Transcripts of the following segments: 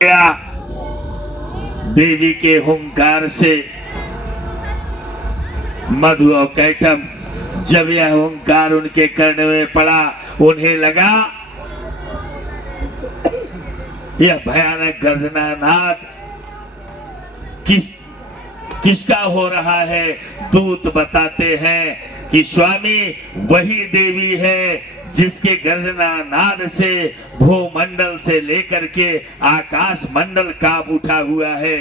गया देवी के हुंकार से। मधु और कैटभ जब यह हुंकार उनके कर्ण में पड़ा, उन्हें लगा यह भयानक गर्जना नाद किसका हो रहा है। दूत बताते हैं कि स्वामी वही देवी है जिसके गर्जना नाद से भूमंडल से लेकर के आकाश मंडल कांप उठा हुआ है,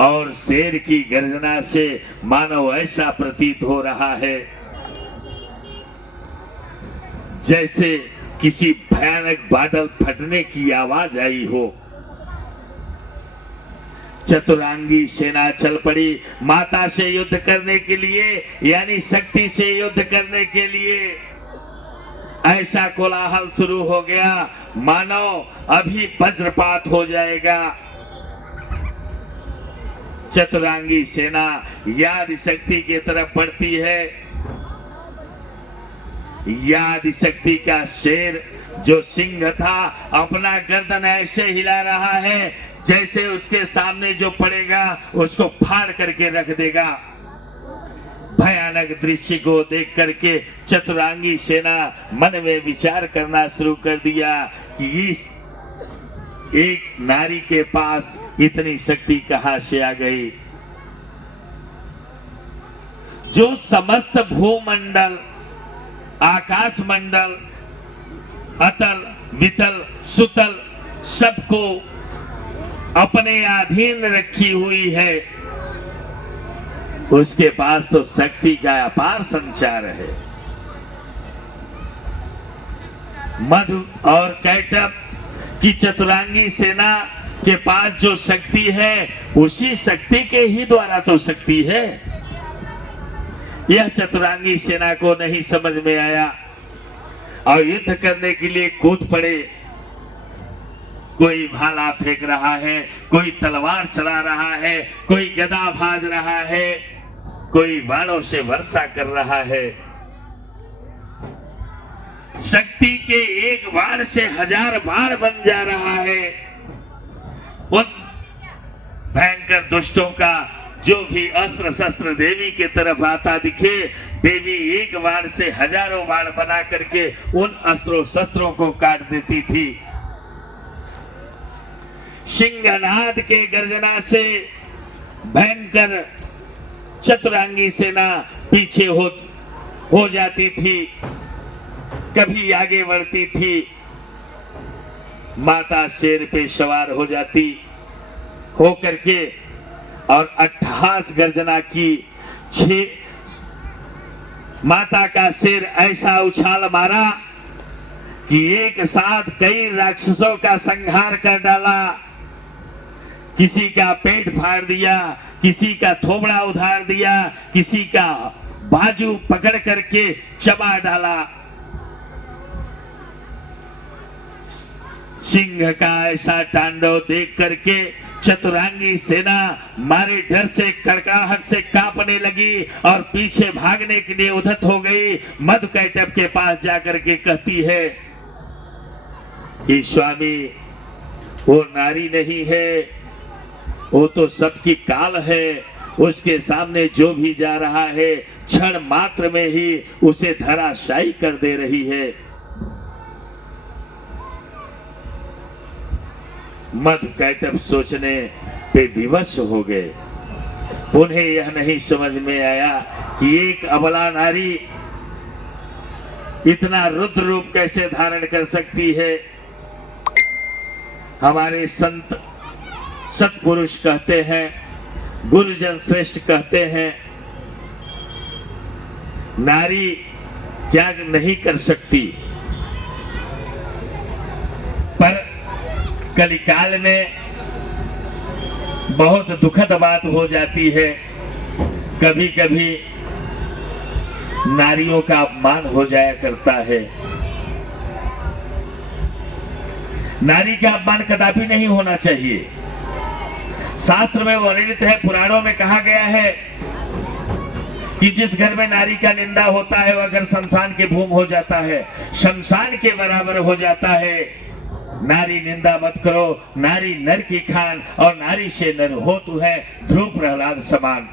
और शेर की गर्जना से मानो ऐसा प्रतीत हो रहा है जैसे किसी भयानक बादल फटने की आवाज आई हो। चतुरांगी सेना चल पड़ी माता से युद्ध करने के लिए, यानी शक्ति से युद्ध करने के लिए। ऐसा कोलाहल शुरू हो गया मानो अभी वज्रपात हो जाएगा। चतुरांगी सेना याद शक्ति की तरफ बढ़ती है। याद शक्ति का शेर जो सिंह था अपना गर्दन ऐसे हिला रहा है जैसे उसके सामने जो पड़ेगा उसको फाड़ करके रख देगा। भयानक दृश्य को देख करके चतुरांगी सेना मन में विचार करना शुरू कर दिया कि इस एक नारी के पास इतनी शक्ति कहां से आ गई, जो समस्त भूमंडल, आकाश मंडल, अतल वितल सुतल सबको अपने अधीन रखी हुई है। उसके पास तो शक्ति का अपार संचार है। मधु और कैटभ की चतुरांगी सेना के पास जो शक्ति है उसी शक्ति के ही द्वारा तो शक्ति है। यह चतुरांगी सेना को नहीं समझ में आया और युद्ध करने के लिए कूद पड़े। कोई भाला फेंक रहा है, कोई तलवार चला रहा है, कोई गदा भाज रहा है, कोई बाणों से वर्षा कर रहा है। शक्ति के एक बाण से 1000 बाण बन जा रहा है। उन भयंकर दुष्टों का जो भी अस्त्र शस्त्र देवी के तरफ आता दिखे, देवी एक बाण से हजारों बाण बना करके उन अस्त्रों शस्त्रों को काट देती थी। सिंहनाद के गर्जना से भयंकर चतुरांगी सेना पीछे हो जाती थी, कभी आगे बढ़ती थी। माता शेर पे सवार हो जाती हो करके और अट्टहास गर्जना की। माता का शेर ऐसा उछाल मारा कि एक साथ कई राक्षसों का संहार कर डाला। किसी का पेट फाड़ दिया, किसी का थोबड़ा उधार दिया, किसी का बाजू पकड़ करके चबा डाला। सिंह का ऐसा तांडव देख करके चतुरांगी सेना मारे डर से कड़काहट से कांपने लगी और पीछे भागने के लिए उद्यत हो गई। मधु कैटभ के पास जाकर के कहती है कि स्वामी वो नारी नहीं है, वो तो सबकी काल है। उसके सामने जो भी जा रहा है क्षण मात्र में ही उसे धराशायी कर दे रही है। मधु कैटभ सोचने पे विवश हो गए। उन्हें यह नहीं समझ में आया कि एक अबला नारी इतना रुद्र रूप कैसे धारण कर सकती है। हमारे संत सत्पुरुष कहते हैं, गुरुजन श्रेष्ठ कहते हैं, नारी क्या नहीं कर सकती, पर कलिकाल में बहुत दुखद बात हो जाती है। कभी कभी नारियों का अपमान हो जाया करता है। नारी का अपमान कदापि नहीं होना चाहिए। शास्त्र में वर्णित है, पुराणों में कहा गया है कि जिस घर में नारी का निंदा होता है वह घर शमशान के भूमि हो जाता है, शमशान के बराबर हो जाता है। नारी निंदा मत करो, नारी नर की खान और नारी से नर हो तू है ध्रुव प्रहलाद समान।